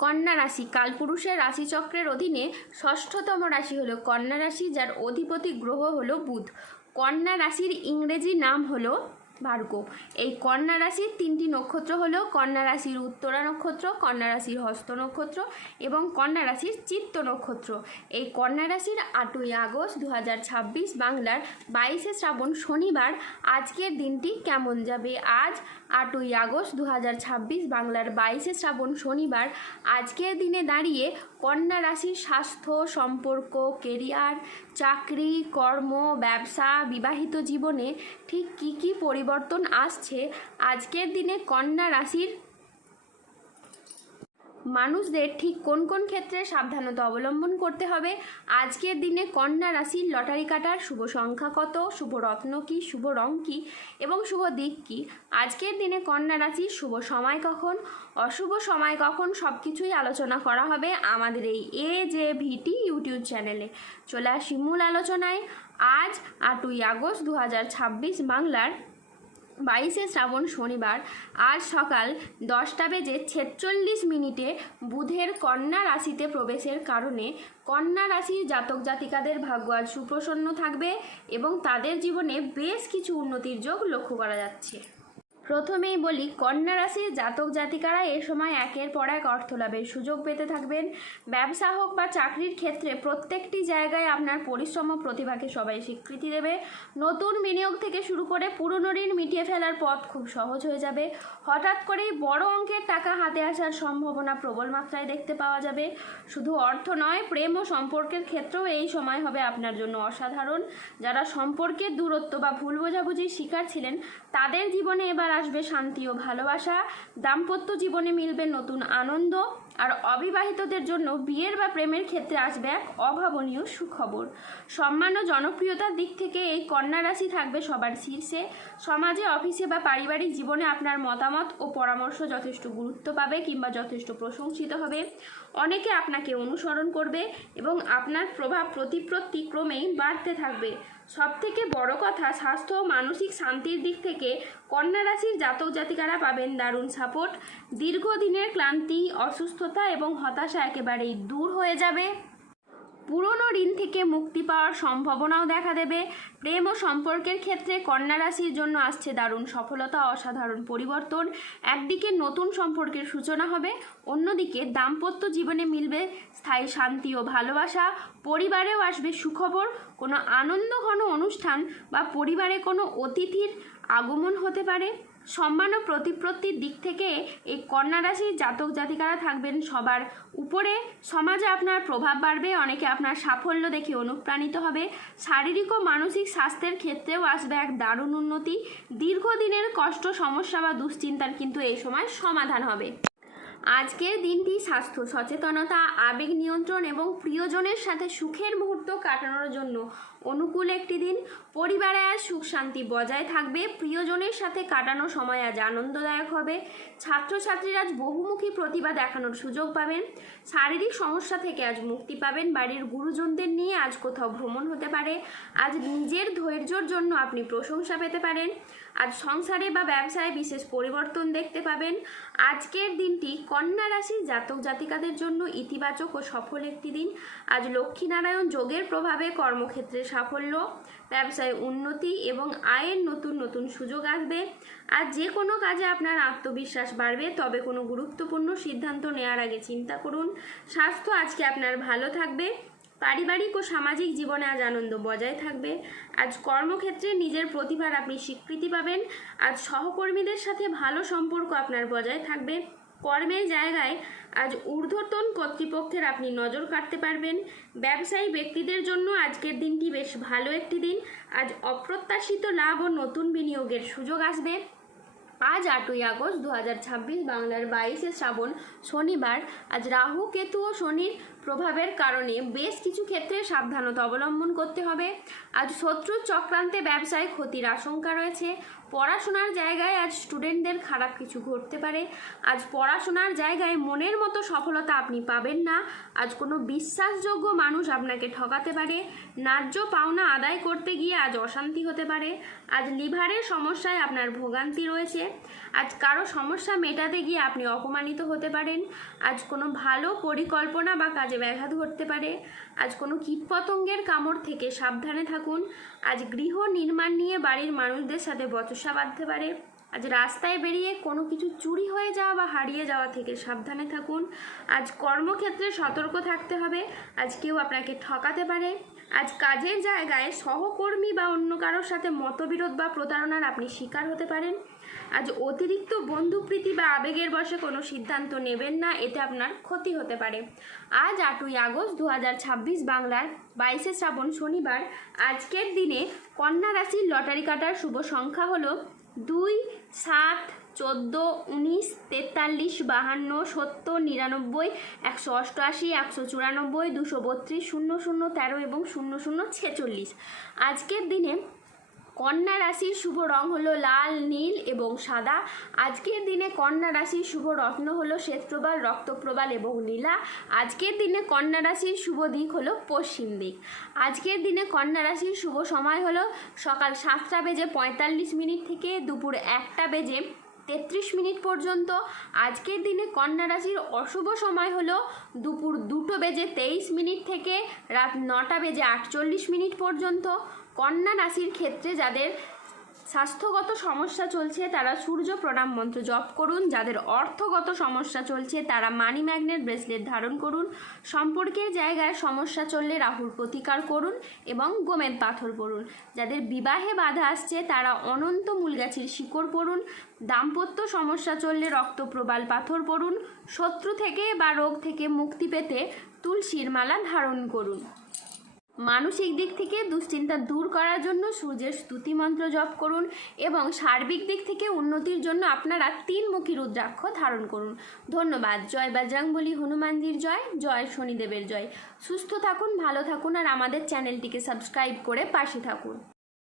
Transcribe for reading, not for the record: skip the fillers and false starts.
কন্যা রাশি কালপুরুষের রাশিচক্রের অধীনে ষষ্ঠতম রাশি হলো কন্যা রাশি, যার অধিপতি গ্রহ হলো বুধ। কন্যা রাশির ইংরেজি নাম হলো ভার্গো। এই কন্যা রাশির তিনটি নক্ষত্র হলো কন্যা রাশির উত্তরা নক্ষত্র, কন্যা রাশির হস্ত নক্ষত্র এবং কন্যা রাশির চিত্ত নক্ষত্র। এই কন্যা রাশির 8ই আগস্ট 2026 বাংলার 22শে শ্রাবণ শনিবার আজকের দিনটি কেমন যাবে? আজ 8ই আগস্ট 2026 বাংলার 22শে শ্রাবণ শনিবার আজকের দিনে দাঁড়িয়ে কন্যা রাশির স্বাস্থ্য, সম্পর্ক, কেরিয়ার, চাকরি, কর্ম, ব্যবসা, বিবাহিত জীবনে ঠিক কী পরিবর্তন আসছে আজকের দিনে কন্যা রাশির মানুষদের ঠিক কোন কোন ক্ষেত্রে সাবধানতা অবলম্বন করতে হবে, আজকের দিনে কন্যা রাশির লটারি কাটার শুভ সংখ্যা কত, শুভ রত্ন কী, শুভ রং কী এবং শুভ দিক কী, আজকের দিনে কন্যা রাশির শুভ সময় কখন, অশুভ সময় কখন, সব কিছুই আলোচনা করা হবে আমাদের এই AJVT ইউটিউব চ্যানেলে। চলে আসি মূল আলোচনায়। আজ 8ই আগস্ট 2026 বাংলার 22শে শ্রাবণ শনিবার আজ সকাল 10:46 বুধের কন্যা রাশিতে প্রবেশের কারণে কন্যা রাশির জাতক জাতিকাদের ভাগ্য আজ সুপ্রসন্ন থাকবে এবং তাদের জীবনে বেশ কিছু উন্নতির যোগ লক্ষ্য করা যাচ্ছে। প্রথমেই বলি, কন্যা রাশির জাতক জাতিকারা এ সময় একের পর এক অর্থ লাভের সুযোগ পেতে থাকবেন। ব্যবসা হোক বা চাকরির ক্ষেত্রে প্রত্যেকটি জায়গায় আপনার পরিশ্রম ও প্রতিভাকে সবাই স্বীকৃতি দেবে। নতুন বিনিয়োগ থেকে শুরু করে পুরনো ঋণ মিটিয়ে ফেলার পথ খুব সহজ হয়ে যাবে। হঠাৎ করেই বড় অঙ্কের টাকা হাতে আসার সম্ভাবনা প্রবল মাত্রায় দেখতে পাওয়া যাবে। শুধু অর্থ নয়, প্রেম ও সম্পর্কের ক্ষেত্রেও এই সময় হবে আপনার জন্য অসাধারণ। যারা সম্পর্কের দূরত্ব বা ভুল বোঝাবুঝির শিকার ছিলেন তাদের জীবনে এবার আসবে শান্তি ও ভালোবাসা। দাম্পত্য জীবনে মিলবে নতুন আনন্দ, আর অবিবাহিতদের জন্য বিয়ের বা প্রেমের ক্ষেত্রে আসবে এক অভাবনীয় সুখবর। সম্মান ও জনপ্রিয়তার দিক থেকে এই কন্যা রাশি থাকবে সবার শীর্ষে। সমাজে, অফিসে বা পারিবারিক জীবনে আপনার মতামত ও পরামর্শ যথেষ্ট গুরুত্ব পাবে কিংবা যথেষ্ট প্রশংসিত হবে। অনেকে আপনাকে অনুসরণ করবে এবং আপনার প্রভাব প্রতিপত্তি ক্রমেই বাড়তে থাকবে। সবথেকে বড় কথা, স্বাস্থ্য ও মানসিক শান্তির দিক থেকে কন্যা রাশির জাতক জাতিকারা পাবেন দারুণ সাপোর্ট। দীর্ঘদিনের ক্লান্তি, অসুস্থতা এবং হতাশা একেবারেই দূর হয়ে যাবে। পুরনো ঋণ থেকে মুক্তি পাওয়ার সম্ভাবনাও দেখা দেবে। প্রেম ও সম্পর্কের ক্ষেত্রে কন্যা রাশির জন্য আসছে দারুণ সফলতা, অসাধারণ পরিবর্তন। একদিকে নতুন সম্পর্কের সূচনা হবে, অন্যদিকে দাম্পত্য জীবনে মিলবে স্থায়ী শান্তি ও ভালোবাসা। পরিবারেও আসবে সুখবর, কোনো আনন্দঘন অনুষ্ঠান বা পরিবারে কোনো অতিথির আগমন হতে পারে। সম্মান ও প্রতিপত্তির দিক থেকে এই কন্যা রাশির জাতক জাতিকারা থাকবেন সবার উপরে। সমাজে আপনার প্রভাব বাড়বে, অনেকে আপনার সাফল্য দেখে অনুপ্রাণিত হবে। শারীরিক ও মানসিক স্বাস্থ্যের ক্ষেত্রেও আসবে এক দারুণ উন্নতি। দীর্ঘদিনের কষ্ট, সমস্যা বা দুশ্চিন্তার কিন্তু এই সময় সমাধান হবে। আজকের দিনটি স্বাস্থ্য সচেতনতা, আবেগ নিয়ন্ত্রণ এবং প্রিয়জনের সাথে সুখের মুহূর্ত কাটানোর জন্য অনুকূল একটি দিন। পরিবারে আজ সুখ শান্তি বজায় থাকবে। প্রিয়জনের সাথে কাটানো সময় আজ আনন্দদায়ক হবে। ছাত্রছাত্রীরা আজ বহুমুখী প্রতিভা দেখানোর সুযোগ পাবেন। শারীরিক সমস্যা থেকে আজ মুক্তি পাবেন। বাড়ির গুরুজনদের নিয়ে আজ কোথাও ভ্রমণ হতে পারে। আজ নিজের ধৈর্যের জন্য আপনি প্রশংসা পেতে পারেন। আজ সংসারে বা ব্যবসায় বিশেষ পরিবর্তন দেখতে পাবেন। আজকের দিনটি কন্যা রাশির জাতক জাতিকাদের জন্য ইতিবাচক ও সফল একটি দিন। আজ লক্ষ্মীনারায়ণ যোগের প্রভাবে কর্মক্ষেত্রে সাফল্য, ব্যবসায় উন্নতি এবং আয়ের নতুন নতুন সুযোগ আসবে। আজ যে কোনো কাজে আপনার আত্মবিশ্বাস বাড়বে, তবে কোনো গুরুত্বপূর্ণ সিদ্ধান্ত নেওয়ার আগে চিন্তা করুন। স্বাস্থ্য আজকে আপনার ভালো থাকবে। পারিবারিক ও সামাজিক জীবনে আজ আনন্দ বজায় থাকবে। আজ কর্মক্ষেত্রে নিজের প্রতিভার আপনি স্বীকৃতি পাবেন। আজ সহকর্মীদের সাথে ভালো সম্পর্ক আপনার বজায় থাকবে। কর্মের জায়গায় আজ ঊর্ধ্বতন কর্তৃপক্ষের আপনি নজর কাটতে পারবেন। ব্যবসায়ী ব্যক্তিদের জন্য আজকের দিনটি বেশ ভালো একটি দিন। আজ অপ্রত্যাশিত লাভ ও নতুন বিনিয়োগের সুযোগ আসবে। আজ 8ই আগস্ট 2026 বাংলার 22শে শ্রাবণ শনিবার আজ রাহু, কেতু ও শনির প্রভাবের কারণে বেশ কিছু ক্ষেত্রে সাবধানতা অবলম্বন করতে হবে। আজ শত্রুর চক্রান্তে ব্যবসায় ক্ষতির আশঙ্কা রয়েছে। পড়াশোনার জায়গায় আজ স্টুডেন্টদের খারাপ কিছু ঘটতে পারে। আজ পড়াশোনার জায়গায় মনের মতো সফলতা আপনি পাবেন না। আজ কোনো বিশ্বাসযোগ্য মানুষ আপনাকে ঠকাতে পারে। ন্যায্য পাওনা আদায় করতে গিয়ে আজ অশান্তি হতে পারে। আজ লিভারের সমস্যায় আপনার ভোগান্তি রয়েছে। আজ কারো সমস্যা মেটাতে গিয়ে আপনি অপমানিত হতে পারেন। আজ কোনো ভালো পরিকল্পনা বা কাজে ব্যাঘাত ঘটতে পারে। আজ কোনো কীটপতঙ্গের কামড় থেকে সাবধানে থাকুন। আজ গৃহ নির্মাণ নিয়ে বাড়ির মানুষদের সাথে বচসা বাঁধতে পারে। আজ রাস্তায় বেরিয়ে কোনো কিছু চুরি হয়ে যাওয়া বা হারিয়ে যাওয়া থেকে সাবধানে থাকুন। আজ কর্মক্ষেত্রে সতর্ক থাকতে হবে। আজ কেউ আপনাকে ঠকাতে পারে। আজ কাজের জায়গায় সহকর্মী বা অন্য কারোর সাথে মতবিরোধ বা প্রতারণার আপনি শিকার হতে পারেন। আজ অতিরিক্ত বন্ধুপ্রীতি বা আবেগের বশে কোনো সিদ্ধান্ত নেবেন না, এতে আপনার ক্ষতি হতে পারে। আজ 8ই আগস্ট 2026 বাংলার 22শে শ্রাবণ শনিবার। আজকের দিনে কন্যা রাশির লটারি কাটার শুভ সংখ্যা হলো 2, 7, 14, 19, 43, 52, 70, 99, 188, 194, 232, 00, 13 এবং 00, 46। আজকের দিনে কন্যা রাশির শুভ রং হলো লাল, নীল এবং সাদা। আজকের দিনে কন্যা রাশির শুভ রত্ন হলো শ্বেতপ্রবাল, রক্তপ্রবাল এবং নীলা। আজকের দিনে কন্যা রাশির শুভ দিক হলো পশ্চিম দিক। আজকের দিনে কন্যা রাশির শুভ সময় হলো সকাল 7:45 থেকে দুপুর 1:33 পর্যন্ত। আজকের দিনে কন্যা রাশির অশুভ সময় হলো দুপুর 2:23 থেকে রাত 9:48 পর্যন্ত। কন্যা রাশির ক্ষেত্রে যাদের স্বাস্থ্যগত সমস্যা চলছে তারা সূর্য প্রণাম মন্ত্র জপ করুন। যাদের অর্থগত সমস্যা চলছে তারা মানি ম্যাগনেট ব্রেসলেট ধারণ করুন। সম্পর্কের জায়গায় সমস্যা চললে রাহুর প্রতিকার করুন এবং গোমেদ পাথর পড়ুন। যাদের বিবাহে বাধা আসছে তারা অনন্ত মূলগাছির শিকড় পড়ুন। দাম্পত্য সমস্যা চললে রক্তপ্রবাল পাথর পড়ুন। শত্রু থেকে বা রোগ থেকে মুক্তি পেতে তুলসীর মালা ধারণ করুন। মানসিক দিক থেকে দুশ্চিন্তা দূর করার জন্য সূর্যের স্তুতি মন্ত্র জপ করুন এবং সার্বিক দিক থেকে উন্নতির জন্য আপনারা 3মুখী রুদ্রাক্ষ ধারণ করুন। ধন্যবাদ। জয় বজরংবলী, হনুমানজির জয়, জয় শনিদেবের জয়। সুস্থ থাকুন, ভালো থাকুন আর আমাদের চ্যানেলটিকে সাবস্ক্রাইব করে পাশে থাকুন।